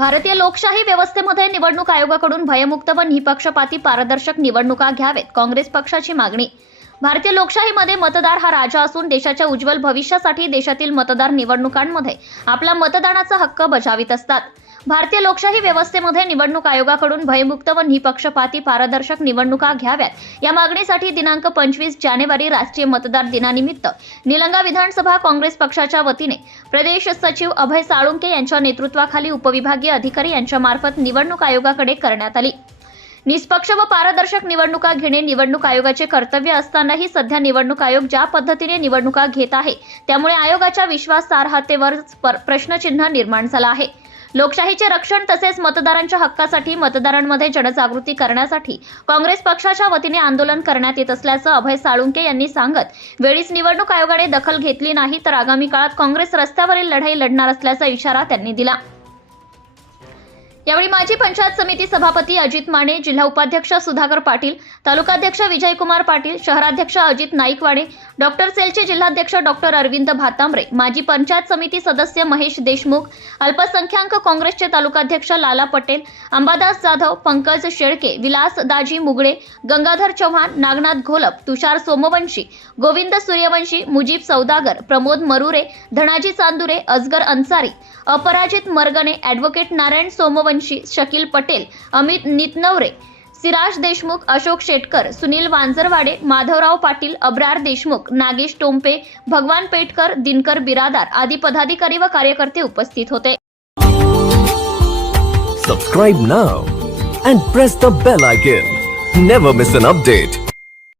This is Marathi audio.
भारतीय लोकशाही व्यवस्थेमध्ये निवडणूक आयोगाकडून भयमुक्त व निपक्षपाती पारदर्शक निवडणुका घ्यावेत. काँग्रेस पक्षाची मागणी भारतीय लोकशाहीमध्ये मतदार हा राजा असून देशाच्या उज्ज्वल भविष्यासाठी देशातील मतदार निवडणुकांमध्ये आपला मतदानाचा हक्क बजावित असतात. भारतीय लोकशाही व्यवस्थेमध्ये निवडणूक आयोगाकडून भयमुक्त व निपक्षपाती पारदर्शक निवडणुका घ्याव्यात. या मागणीसाठी दिनांक पंचवीस जानेवारी राष्ट्रीय मतदार दिनानिमित्त निलंगा विधानसभा काँग्रेस पक्षाच्या वतीने प्रदेश सचिव अभय साळुंके यांच्या नेतृत्वाखाली उपविभागीय अधिकारी यांच्या मार्फत निवडणूक आयोगाकडे करण्यात आली. निष्पक्ष व पारदर्शक निवडणुका घेणे निवडणूक आयोगाचे कर्तव्य असतानाही सध्या निवडणूक आयोग ज्या पद्धतीने निवडणुका घेत आहे त्यामुळे आयोगाच्या विश्वासार्हतेवर पर- प्रश्नचिन्ह निर्माण झाला आहे. लोकशाहीचे रक्षण तसेच मतदारांच्या हक्कासाठी मतदारांमध्ये जनजागृती करण्यासाठी काँग्रेस पक्षाच्या वतीने आंदोलन करण्यात येत असल्याचं अभय साळुंके यांनी सांगत वेळीच निवडणूक आयोगाने दखल घेतली नाही तर आगामी काळात काँग्रेस रस्त्यावरील लढाई लढणार असल्याचा इशारा त्यांनी दिला. यावेळी माजी पंचायत समिती सभापती अजित माने जिल्हा उपाध्यक्ष सुधाकर पाटील तालुकाध्यक्ष विजयकुमार पाटील शहराध्यक्ष अजित नाईकवाडे डॉक्टर सेलचे जिल्हाध्यक्ष डॉक्टर अरविंद भातांबरे माजी पंचायत समिती सदस्य महेश देशमुख अल्पसंख्याक काँग्रेसचे तालुकाध्यक्ष लाला पटेल अंबादास जाधव पंकज शेळके विलास दाजी मुगळे गंगाधर चव्हाण नागनाथ घोलप तुषार सोमवंशी गोविंद सूर्यवंशी मुजीब सौदागर प्रमोद मरुरे धनाजी चांदुरे अजगर अन्सारी अपराजित मरगणे ॲडव्होकेट नारायण सोमवंशी शकील पटेल अमित नितनवरे सिराज देशमुख अशोक शेटकर सुनील वांजरवाडे माधवराव पाटील अब्रार देशमुख नागेश टोंपे भगवान पेटकर दिनकर बिरादार आदी पदाधिकारी व कार्यकर्ते उपस्थित होते. Subscribe now and press the bell icon never miss an update